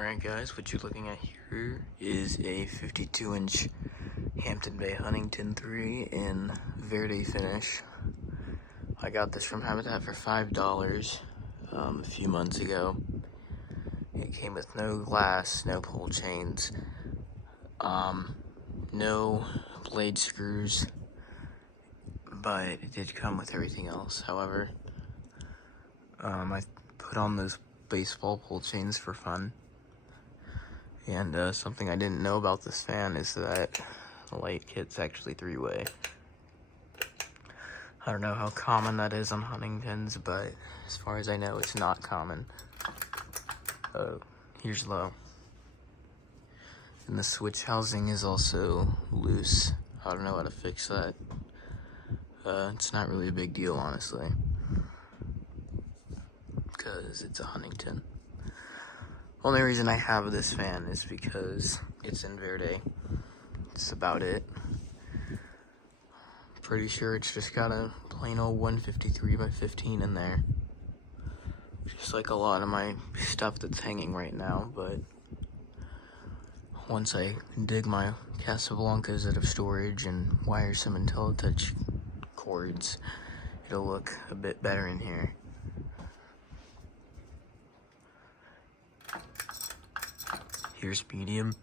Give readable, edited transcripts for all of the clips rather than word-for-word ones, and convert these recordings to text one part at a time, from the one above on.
Alright guys, what you're looking at here is a 52-inch Hampton Huntington 3 in Verde finish. I got this from Habitat for $5 a few months ago. It came with no glass, no pull chains, no blade screws, but it did come with everything else. However, I put on those baseball pull chains for fun. And something I didn't know about this fan is that the light kit's actually three-way. I don't know how common that is on Huntingtons, but as far as I know, it's not common. Here's low. And the switch housing is also loose. I don't know how to fix that. It's not really a big deal, honestly, because it's a Huntington. Only reason I have this fan is because it's in Verde. That's about it. Pretty sure it's just got a plain old 153 by 15 in there. Just like a lot of my stuff that's hanging right now, but once I dig my Casablancas out of storage and wire some IntelliTouch cords, it'll look a bit better in here. Here's medium.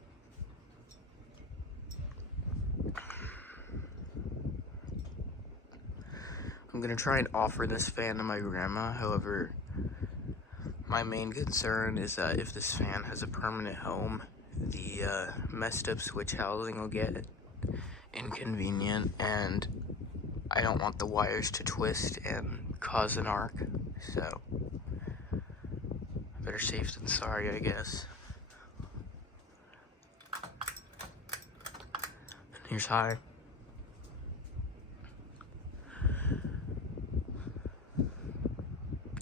I'm gonna try and offer this fan to my grandma. However, my main concern is that if this fan has a permanent home, the messed up switch housing will get inconvenient, and I don't want the wires to twist and cause an arc. So, better safe than sorry, I guess. Here's high.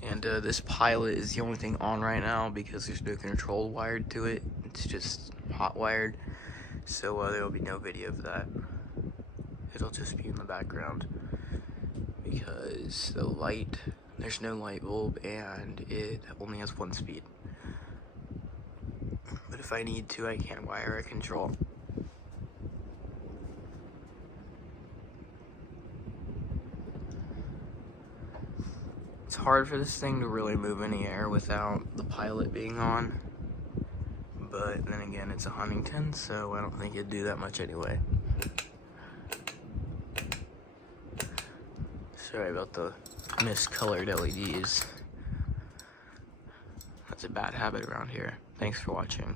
And this pilot is the only thing on right now because there's no control wired to it. It's just hot wired. So there will be no video of that. It'll just be in the background because the light, there's no light bulb and it only has one speed. But if I need to, I can wire a control. It's hard for this thing to really move any air without the pilot being on, but then again, it's a Huntington, so I don't think it'd do that much anyway. Sorry about the miscolored LEDs. That's a bad habit around here. Thanks for watching.